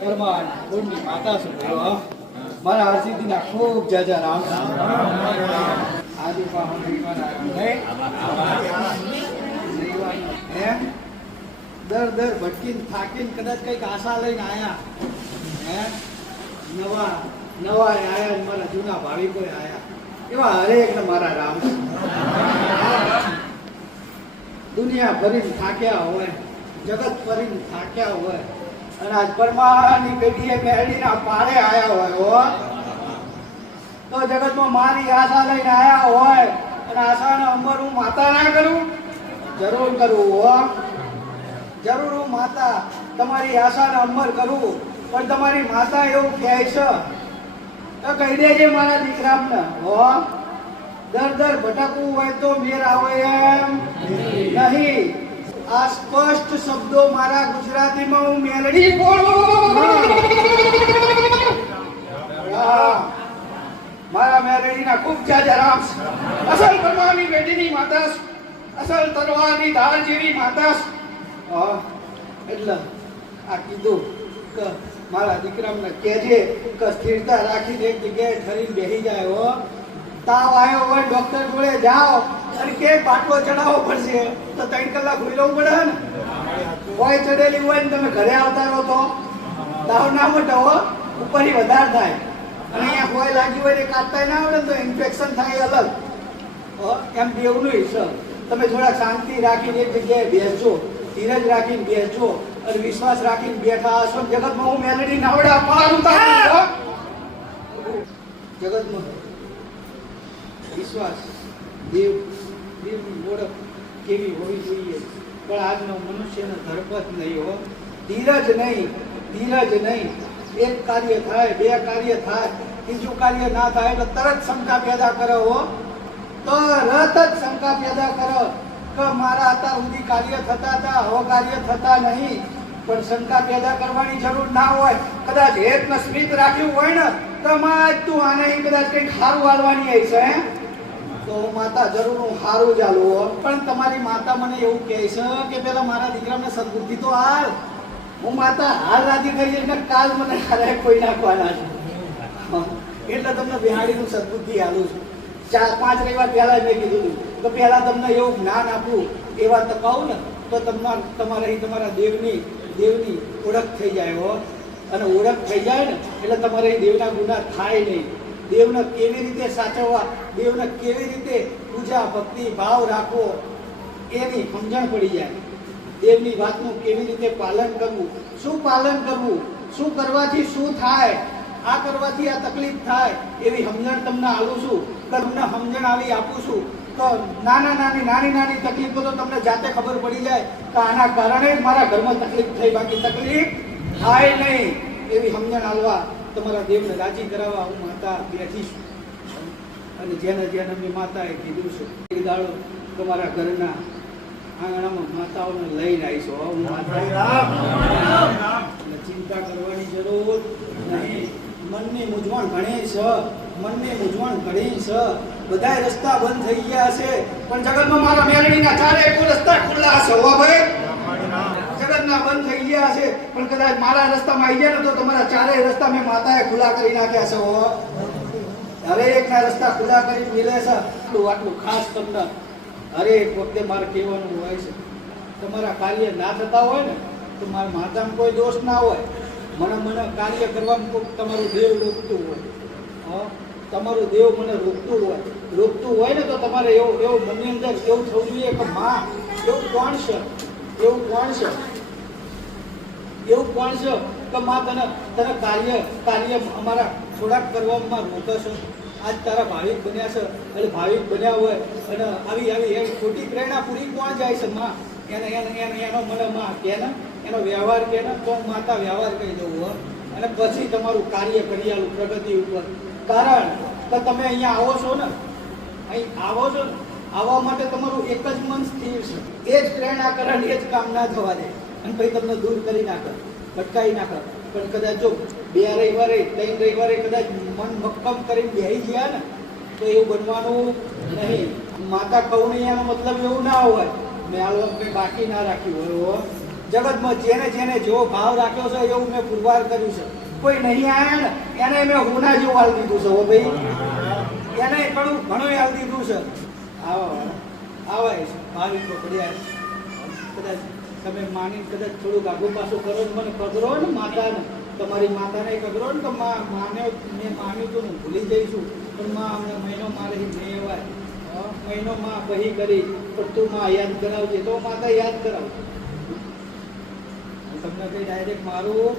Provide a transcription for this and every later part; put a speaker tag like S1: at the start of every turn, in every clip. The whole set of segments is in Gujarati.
S1: પરમાન કુળની માતા ખૂબ જાજા રામ. દર દર ભટકીને, થાકીને કદાચ કંઈક આશા લઈને આયા. હે? નવા નવા આયા મારા જૂના ભાવિકો આયા. એવા હરેક મારા રામ દુનિયા ભરીને થાક્યા હોય. જગત ભરીને થાક્યા હોય. અને આજ પરમાની પેઢીએ મેળીના પારે આવ્યા હોય, હો. તો જગતમાં મારી આશા લઈને આવ્યા હોય અને આશાનો અંબર હું માતા ના કરું? જરૂર કરું, હો. જરૂર હું માતા તમારી આશાને અમર કરું, પણ તમારી માતા એવું કહે છે. તો કહી દેજે મારા દીકરાને હો. દર દર ભટકવું હોય તો મેર આવે એમ નહીં. આ સ્પષ્ટ શબ્દો મારા ગુજરાતીમાં હું મેલડી. મારા મેલડીના ખૂબ જાજા રામ. અસલ પરમાની બેટીની માતા અસલ તરવાની ધાર જેવી માતા. એટલે આ કીધું કે મારા દીકરામને કહેજે કે સ્થિરતા રાખીને એક જગ્યાએ ઠરીને બેસી જાય હો તાવ આવ્યો હોય ડોક્ટર જોડે જાઓ. અને કે પાટલો ચડાવવો પડશે? તો ત્રણ કલાક ભૂલવું પડે ને? હોય ચડેલી હોય ને તમે ઘરે આવતા રહો તો? તાવ ના મટાવો ઉપર વધારે થાય. અને અહીંયા હોય લાગી હોય ને કાઢતા ના આવડે તો ઇન્ફેક્શન થાય અલગ. એમ નહીં સર તમે થોડા શાંતિ રાખીને એક જગ્યાએ બેસજો. ધીરજ રાખીને બેસજો. અને વિશ્વાસ રાખીને બેઠા હશો જગતમાં હું મેલેડી નાવડા પાર ઉતારું જગતમાં વિશ્વાસ, દેવ, દેવની ઓળખ કેવી હોવી જોઈએ? પણ આજનો મનુષ્યનો ધરપત નહીં હો. ધીરજ નહીં ધીરજ નહીં. એક કાર્ય થાય, બે કાર્ય થાય, ત્રીજું કાર્ય ના થાય એટલે તરત શંકા પેદા કરો હો. તરત જ શંકા પેદા કરો કે મારા હતા સુધી કાર્ય થતા હતા, હવે કાર્ય થતા નહીં. પણ શંકા પેદા કરવાની જરૂર ના હોય. કદાચ હેત ને સ્મિત રાખ્યું હોય ને, તો આજ તું આને કદાચ કંઈક સારું હાલવાની છે હે? તો માતા જરૂર, હું સારું ચાલુ. પણ તમારી માતા મને એવું કહે છે કે પેલા મારા દીકરાને સદબુદ્ધિ તો હાલ. હું માતા હાલ રાજી કરી એટલે કાલ મને હારે કોઈ નાખવાના છે. એટલે તમને બિહાડીનું સદબુદ્ધિ આલું છું. ચાર, પાંચ રવિવાર પહેલા મેં કીધું તો પહેલા તમને એવું જ્ઞાન આપું એ વાત તો કહું ને, તો તમને તમારે અહીં તમારા દેવની દેવની ઓળખ થઈ જાય હો. અને ઓળખ થઈ જાય ને, એટલે તમારે દેવના ગુના થાય નહીં. દેવને કેવી રીતે સાચવવા, દેવને કેવી રીતે પૂજા, ભક્તિ, ભાવ રાખવો, એની સમજણ પડી જાય. દેવની વાતનું કેવી રીતે પાલન કરવું, શું પાલન કરવું, શું કરવાથી શું થાય, આ કરવાથી આ તકલીફ થાય, એવી સમજણ તમને આવું છું. તમને સમજણ આવી આપું છું. તો નાના નાની નાની નાની તકલીફો તો તમને જાતે ખબર પડી જાય કે આના કારણે મારા ઘરમાં તકલીફ થઈ. બાકી તકલીફ થાય નહીં. એવી સમજણ આલવા તમારા દેવને રાજી કરાવવા હું માતા બેઠી છું. અને જેને જેને મેં માતાએ કીધું છે દાડો તમારા ઘરના આંગણામાં માતાઓને લઈને આવીશું હું એટલે ચિંતા કરવાની જરૂર નહીં. મનની મૂંઝવણ ઘણી છે. મનની મૂંઝવણ ઘણી છે. બધા રસ્તા બંધ થઈ ગયા છે પણ જગતમાં મારા મેળવીના ચારે એક રસ્તા ખુલ્લા છે હો ભાઈ જગતના બંધ થઈ ગયા છે. પણ કદાચ મારા રસ્તામાં આવી ગયા ને તો તમારા ચારેય રસ્તા મેં માતાએ ખુલ્લા કરી નાખ્યા છે, હો. હરેકના રસ્તા ખુલ્લા કરી મિલે છે. આટલું આટલું ખાસ તમને હરેક વખતે મારે કહેવાનું હોય છે. તમારા કાર્ય ના થતા હોય ને, તો મારા માતામાં કોઈ દોષ ના હોય. મને મને કાર્ય કરવામાં તમારું દેવ રોકતું હોય? તમારું દેવ મને રોકતું હોય. રોકતું હોય ને તો તમારે એવું એવું મનની અંદર એવું થવું જોઈએ કે માં, એવું કોણ છે? એવું કોણ છે? એવું કોણ છે? કે માં તને તને કાર્ય કાર્ય અમારા થોડાક કરવામાં રોકશો. આજ તારા ભાવિક બન્યા છે. એટલે ભાવિક બન્યા હોય અને આવી આવી એવી ખોટી પ્રેરણા પૂરી કોણ જાય છે માં? એને એને એને મને માં કે ને? એનો વ્યવહાર કે ને? તો માતા વ્યવહાર કહી દઉં હોય અને પછી તમારું કાર્ય કરી પ્રગતિ ઉપર. કારણ કે તમે અહીંયા આવો છો ને? અહીં આવો છો ને? આવવા માટે તમારું એક જ મન સ્થિર છે. એ જ પ્રેરણા કરણ એ જ કામ ના થવા દે અને પછી તમને દૂર કરી નાખે ભટકાવી નાખે. પણ કદાચ જો બે રવિવારે, ત્રણ રવિવારે કદાચ મન મક્કમ કરીને બેસી ગયા ને, તો એવું બનવાનું નહીં. માતા કહું મતલબ એવું ના હોય, મેં આ કંઈ બાકી ના રાખ્યું. હોય. જગતમાં જેને જેને જેવો ભાવ રાખ્યો છે એવું મેં પુરવાર કર્યું છે. કોઈ નહીં આવ્યા ને, એને મેં હુના જેવું હાલ દીધું છે, હો ભાઈ. એને ઘણું ઘણું હાલ દીધું છે. આવો છે ભાવિકો પડ્યા કદાચ તમે માની કદાચ થોડુંક આગુ પાછું કરો મને કગરો ને માતાને. તમારી માતાને કગરો ને તો માં માને મેં માન્યું તું હું ભૂલી જઈશું પણ માં અમને મહિનો મારે મેં એવાય મહિનો માં કહી કરી, પણ તું માં યાદ કરાવજે તો માતા યાદ કરાવજે. તમને કઈ ડાયરેક્ટ મારું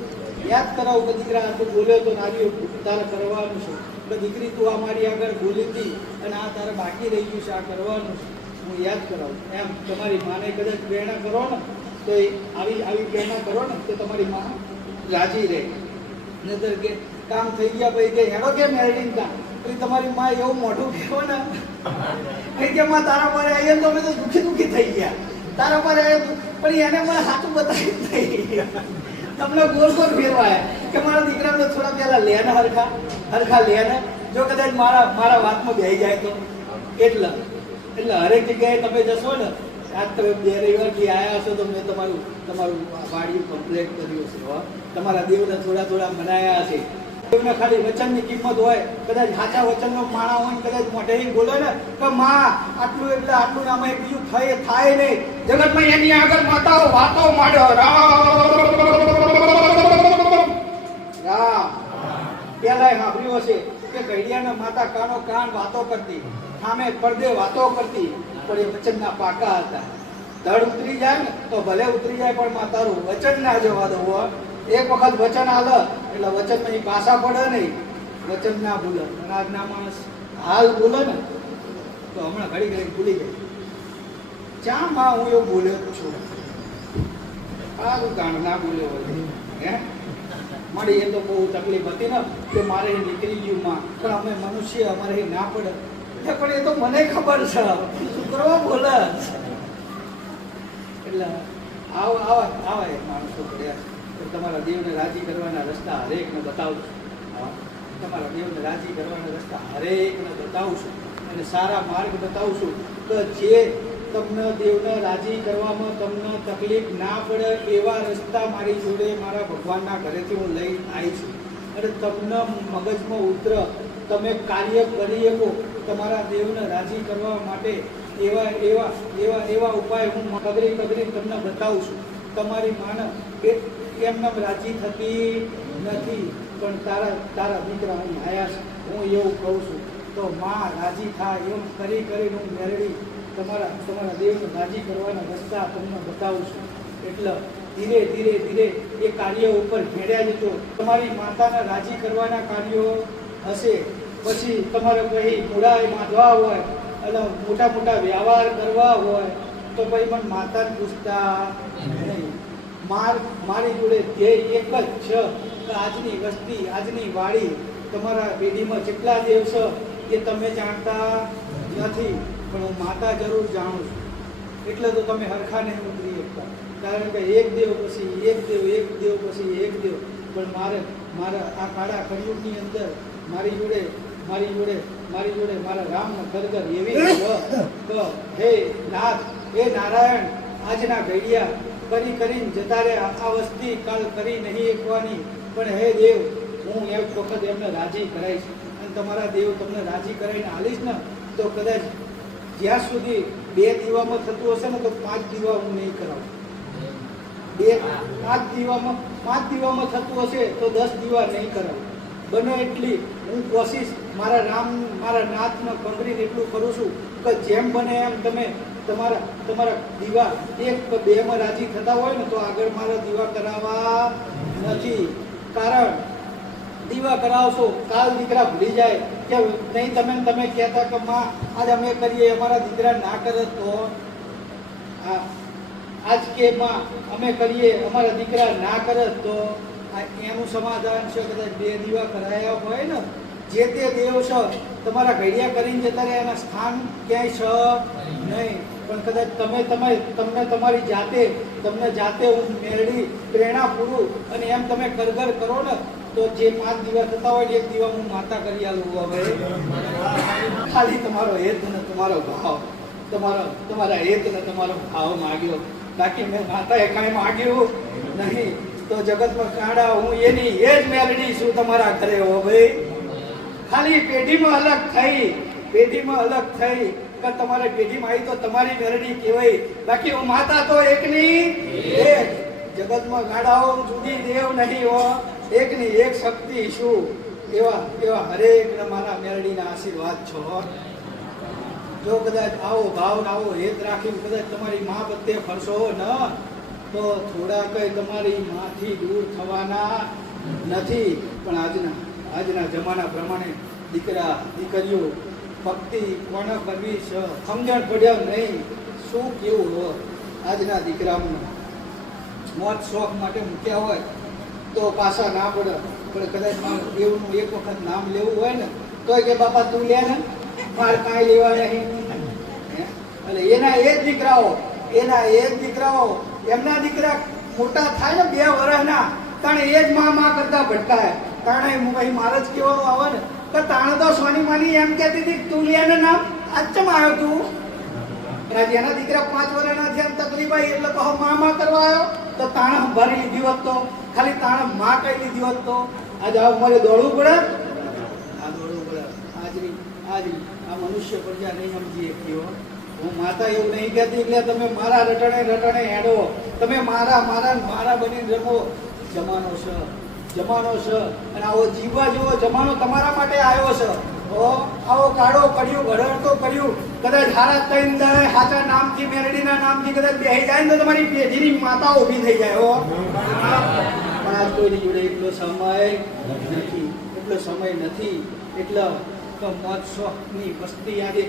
S1: યાદ કરાવું કે દીકરા તું બોલ્યો તો નારી તારે કરવાનું છે. કે દીકરી, તું આ મારી આગળ ભૂલી હતી અને આ તારે બાકી રહી ગયું છે, આ કરવાનું છે. હું યાદ કરાવું. એમ, તમારી માને કદાચ પ્રેરણા કરો ને તો એ આવી આવી પ્રેરણા કરો ને, તો તમારી માં રાજી રહે. નતર કે કામ થઈ ગયા પછી કે, હેડો કે મેળવીને કામ પછી તમારી માં એવું મોઢું કહો ને કઈ કે માં, તારા મારે આવીએ તો અમે તો દુઃખી દુઃખી થઈ ગયા. તારા મારે આવીએ પણ એને મને સાચું બતાવી નહીં. તમને ગોળ ગોળ ફેરવાય કે મારા દીકરાને થોડા પહેલા લે ને હરખા હરખા લે ને. જો કદાચ મારા મારા વાતમાં બેહી જાય તો. એટલે એટલે હરેક જગ્યાએ તમે જશો ને આજ તમે બે રવિવારથી આવ્યા હશો તો મેં તમારું તમારું વાડિયું કમ્પ્લેટ કર્યું હશે તમારા દેવને થોડા થોડા મનાયા હશે. દેવને ખાલી વચનની કિંમત હોય, કદાચ સાચા વચનનો માણા હોય કદાચ મોઢે બોલે ને, કે માં, આટલું એટલે આટલું આમાં બીજું થાય થાય નહીં. જગતમાં એની આગળ માતાઓ વાતો માંડો, રામ. પેલાય સાંભળ્યું હશે કે ઘડિયાના માતા કાનો કાન વાતો કરતી, સામે પડદે વાતો કરતી પણ એ વચનના પાકા હતા. ધડ ઉતરી જાય ને, તો ભલે ઉતરી જાય, પણ માં તારું વચન ના જવા દઉં. એક વખત વચન આલે, એટલે વચનમાં એ પાછા પડે નહીં. વચન ના ભૂલે. અને આજના માણસ હાલ ભૂલે ને, તો હમણાં ઘડી ઘડી ભૂલી જાય. ચા માં હું એવું ભૂલ્યો છું. સારું કાણ ના ભૂલ્યો હોય. હે? મારી એ તો બહુ તકલીફ હતી ને, કે મારે નીકળી ગયું માં. પણ અમે મનુષ્ય, અમારે ના પડે. પણ એ તો મને ખબર છે. શું કરવા બોલે એટલે આવા આવા આવા એક માણસો તો તમારા દેવને રાજી કરવાના રસ્તા હરેકને બતાવું છું. તમારા દેવને રાજી કરવાના રસ્તા હરેકને બતાવું છું. અને સારા માર્ગ બતાવું છું કે જે તમને દેવને રાજી કરવામાં તમને તકલીફ ના પડે એવા રસ્તા મારી જોડે મારા ભગવાનના ઘરેથી હું લઈ આવી છું. અને તમને મગજમાં ઉતર તમે કાર્ય કરી શકો, તમારા દેવને રાજી કરવા માટે એવા એવા એવા એવા ઉપાય હું કદરી કદરી તમને બતાવું છું. તમારી માને એ એમને રાજી થતી નથી, પણ તારા તારા દીકરા હું આયા છું. હું એવું કહું છું, તો માં રાજી થાય એમ કરી કરીને હું મેળવી તમારા તમારા દેવને રાજી કરવાના રસ્તા તમને બતાવું છું. એટલે ધીરે ધીરે ધીરે એ કાર્ય ઉપર ઘેર્યા જજો. તમારી માતાને રાજી કરવાના કાર્યો હશે. પછી તમારે કઈ મૂળાએ બાંધવા હોય એટલે મોટા મોટા વ્યવહાર કરવા હોય, તો પછી પણ માતાને પૂછતા. નહીં. માર, મારી જોડે ધ્યેય એક જ છે. આજની વસ્તી, આજની વાડી તમારા પેઢીમાં જેટલા દેવ છે એ તમે જાણતા નથી, પણ હું માતા જરૂર જાણું છું. એટલે તો તમે હરખા નહીં ઉતરી શકતા કારણ કે એક દેવ પછી એક દેવ એક દેવ પછી એક દેવ. પણ મારે, મારા આ કાળા કળિયુગની અંદર મારી જોડે મારી જોડે મારી જોડે મારા રામનો ખરગર એવી તો હે નાથ હે નારાયણ આજના ઘડિયા કરી કરીને જતા રે આ વસ્તી કાલ કરી નહીં એકવાની. પણ હે દેવ હું એક વખત એમને રાજી કરાઈશ અને તમારા દેવ તમને રાજી કરાવીને આલીશ ને તો કદાચ જ્યાં સુધી બે દીવામાં થતું હશે ને તો પાંચ દીવા હું નહીં કરાવું. બે પાંચ દીવામાં પાંચ દીવામાં થતું હશે તો દસ દીવા નહીં કરાવું. બને એટલી હું કોશિશ મારા રામ, મારા નાથમાં કંગરીને એટલું કરું છું કે જેમ બને એમ તમે તમારા તમારા દીવા એક બેમાં રાજી થતા હોય ને તો આગળ મારા દીવા કરાવવા નથી. કારણ દીવા કરાવશો, કાલ દીકરા ભૂલી જાય. કે નહીં તમે તમે કહેતા કે, માં, આજ અમે કરીએ, અમારા દીકરા ના કરે તો? આજ કે, માં, અમે કરીએ, અમારા દીકરા ના કરે તો? એનું સમાધાન છે, કદાચ બે દીવા કરાયા હોય ને જે તે દેવ છે, તમારા ઘડિયા કરીને જતા રહે એના સ્થાન ક્યાંય છે? નહીં. પણ કદાચ તમે તમે તમને તમારી જાતે, તમને જાતે હું મેળવી, પ્રેરણા પૂરું, અને એમ તમે કરગર કરો ને, તો જે પાંચ દીવા થતા હોય એક દીવા હું માતા કરી આલું હવે. ખાલી તમારો હેત ને તમારો ભાવ, તમારો, તમારા હેત ને તમારો ભાવ માગ્યો. બાકી મેં માતાએ કાંઈ માગ્યું નહીં. તો જગતમાં કાંડા હું એની એ જ મેળડી છું તમારા ઘરે, હો ભાઈ. ખાલી પેઢીમાં અલગ થઈ, પેઢીમાં અલગ થઈ. કે તમારે પેઢીમાં આવી તો તમારી મેલડી કહેવાય. બાકી હું માતા તો એકની એક. જગતમાં ગાડાઓ જુદી દેવ નહીં હો. એકની એક શક્તિ શું? એવા એવા હરેક મારા મેલડીના આશીર્વાદ છો. જો કદાચ આવો ભાવ આવો હેત રાખીને કદાચ તમારી મા બધે ફરશો ન, તો થોડા કઈ તમારી માથી દૂર થવાના નથી. પણ આજના આજના જમાના પ્રમાણે દીકરા, દીકરીઓ ભક્તિ કોણ કરવી સમજણ પડ્યા નહીં. શું કેવું હો? આજના દીકરાનું મોત શોખ માટે મૂક્યા હોય તો પાછા ના પડે. પણ કદાચ દેવનું એક વખત નામ લેવું હોય ને, તોય કે બાપા તું લે ને, મારે કાંઈ લેવા નહીં? એટલે એના એ જ દીકરાઓ, એના એ જ દીકરાઓ, એમના દીકરા મોટા થાય ને બે વર્ષના કારણ એ જ મા મા કરતા ભટકાય. તાણે ભાઈ મારે જ કેવો આવે ને? તો તાણે તો સોની માની એમ કહેતી હતી તું લે નામ. ચમ આવ્યો તું? એના દીકરા પાંચ વર્ષના થયા તકલીફ આવી એટલે કહો મામા કરવા આવ્યો. તો તાણે ભરી લીધી હોત તો? ખાલી તાણે માં કહી લીધી હોત તો? આજે આ ઉંમરે દોડવું પડે? આ દોડવું પડે. હાજરી હાજરી. આ મનુષ્ય પ્રજા નહીં સમજી શકીઓ હું. માતા એવું નહીં કહેતી એટલે તમે મારા રટણે રટણે હેડો. તમે મારા મારા મારા બની રમો જમાનો છે. જમાનો છે. અને આવો જીવવા જેવો જમાનો તમારા માટે આવ્યો છે. આવો કાળો કર્યું ઘડણ તો કર્યું કદાચ હારા તૈન દાડે સાચા નામથી મેરડીના નામથી કદાચ બેહી જાય ને તો તમારી પેઢીની માતા ઊભી થઈ જાય, હો. પણ આ કોઈની જોડે એટલો સમય નથી, એટલો સમય નથી, એટલે તો મોજ શોખની વસ્તી આજે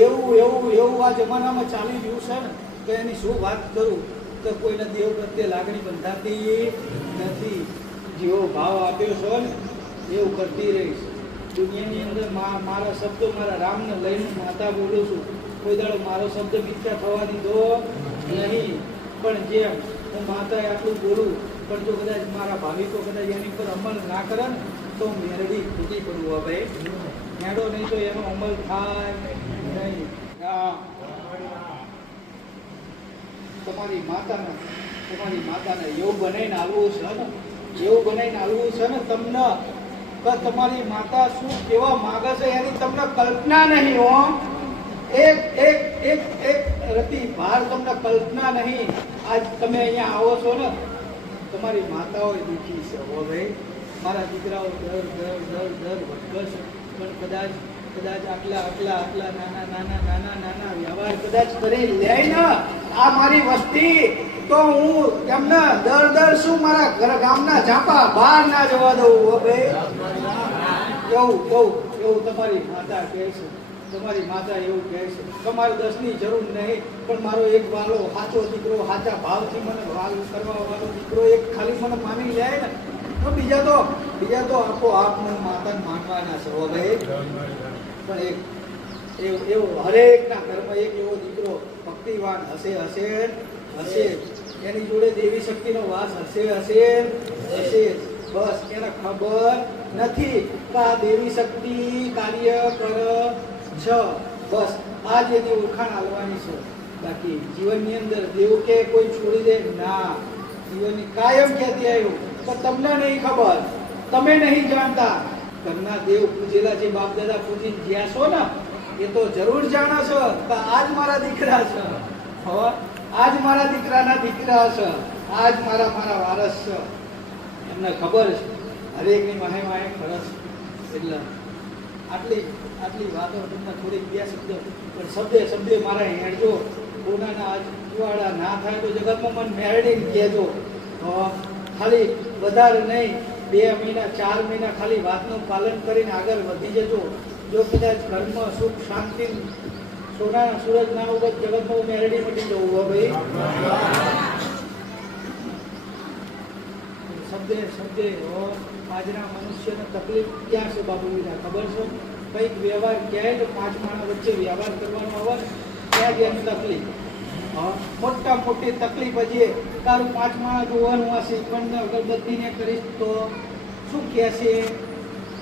S1: એવું એવું એવું આ જમાનામાં ચાલી રહ્યું છે ને, કે એની શું વાત કરું? તો કોઈને દેવ પ્રત્યે લાગણી બંધાતી નથી. જેવો ભાવ આપ્યો છો ને એવું કરતી રહીશ દુનિયાની અંદર મારા શબ્દો મારા રામને લઈને માતા બોલું છું. કોઈ દાડો મારો શબ્દ મિથ્યા થવા દીધો નહીં. પણ જેમ હું માતાએ આટલું બોલું, પણ જો કદાચ મારા ભાવિકો કદાચ એની પર અમલ ના કરે ને, તો મેરડી ખૂટી પડું હવે મેળો નહીં તો એનો અમલ થાય નહીં. આ તમારી માતાને તમારી માતાને એવું બનાવીને આવવું છે ને એવું બનાવીને આવ્યું છે ને તમને, કે તમારી માતા શું કેવા માગે છે એની તમને કલ્પના નહીં હો. એક એક એક એક રતિ ભાર તમને કલ્પના નહીં. આજ તમે અહીંયા આવો છો ને, તમારી માતાઓ દુઃખી છે. હો ભાઈ, મારા દીકરાઓ દર દર દર દર ભટકશે પણ કદાચ કદાચ આટલા આટલા આટલા નાના નાના નાના નાના વ્યવહાર કદાચ કરી લે ને આ મારી વસ્તી, તો હું એમને દર દર શું મારા ઘર ગામના ઝાપા બહાર ના જવા દઉં? હો ભાઈ એવું એવું એવું તમારી માતા કહે છે, તમારી માતા એવું કહે છે. તમારે દસની જરૂર નહીં, પણ મારો એક વાલો, સાચો દીકરો, સાચા ભાવથી મને વાલ કરવા વાળો દીકરો એક ખાલી મને માની લે ને. તો બીજા તો બીજા તો આખો આપ મને માતાને માનવાના છે હો ભાઈ પણ એક એવો હરેકના ઘરમાં એક એવો દીકરો ભક્તિવાન હશે હશે હશે. એની જોડે દેવી શક્તિનો વાસ હશે હશે હશે. બસ, એને ખબર નથી કે દેવી શક્તિ કાર્ય કર છ. બસ, આ જ એની ઓળખાણ આવવાની છે. બાકી જીવનની અંદર દેવ કે કોઈ છોડી દે, ના. જીવનની કાયમ ખ્યાતિ આવ્યું. પણ તમને નહીં ખબર. તમે નહીં જાણતા. ઘરના દેવ પૂજેલા જે બાપ દાદા પૂજી ગયા છો ને, એ તો જરૂર જાણો છો કે આજ મારા દીકરા છે. હો આજ મારા દીકરાના દીકરા છે આજ મારા મારા વારસ છે. એમને ખબર છે. હરેકની માહે માહે ખરસ. એટલે આટલી આટલી વાતો તમને થોડીક બે શબ્દ. પણ શબ્દે શબ્દે મારા હેડજો. કોનાના આજ જુવાળા ના થાય તો જગતમાં મને મેળવીને કહેજો. ખાલી વધારે નહીં, બે મહિના, ચાર મહિના ખાલી વાતનું પાલન કરીને આગળ વધી જજો. જો કદાચ ઘરમાં સુખ શાંતિ સોનાના સૂરજ ના ઉગત જગતમાં મેરડી મટી જવું હો ભાઈ. શબ્દે શબ્દે હો. આજના મનુષ્યને તકલીફ ક્યાં છે બાબુ બીજા? ખબર છે? કંઈક વ્યવહાર ક્યાંય પાંચ માણસ વચ્ચે વ્યવહાર કરવાનો ને, ત્યાં જ તકલીફ. મોટા મોટી તકલીફ હજી તારું પાંચ માણસ જોવાનું હશે પણ અગરબત્તીને કરીશ તો શું કહેશે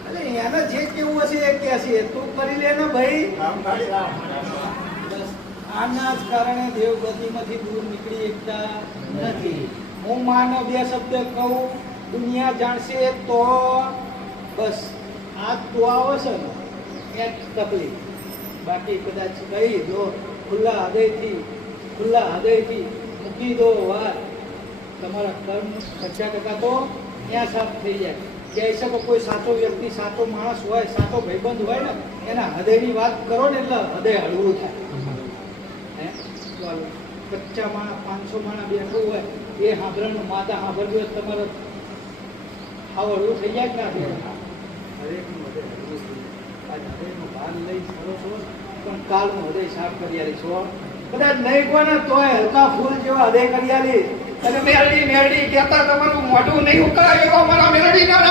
S1: અરે એને જે કેવું હશે એ કહેશે તું કરી લે ને ભાઈ. આના જ કારણે દેવગતિમાંથી દૂર નીકળી શકતા નથી. હું માનો બે શબ્દ કહું, દુનિયા જાણશે તો બસ. આ તો આવશે ને. એ તકલીફ. બાકી કદાચ કહી દો, ખુલ્લા હૃદયથી ખુલ્લા હૃદયથી મૂકી દો વાત. તમારા કર્મ પચાસ ટકા તો ત્યાં સાફ થઈ જાય. કહી શકો કોઈ સાચો વ્યક્તિ, સાચો માણસ હોય, સાચો ભાઈબંધ હોય ને, એના હૃદયની વાત કરો ને એટલે હૃદય હળવું થાય. કચ્ચા માણસ પાંચસો માણા બેઠું હોય, એ સાંભળવાનું માતા હોય તમારે હાવ થઈ જાય ના હરેકનું હૃદય સાફ કરી છો. કદાચ નહીં કોને, તોય હલકા ફૂલ જેવા હૃદય કરી આલી. મેરડી મેરડી કહેતા તમારું મોઢું નહીં ઉકળાય એવો મારા મેરડી ના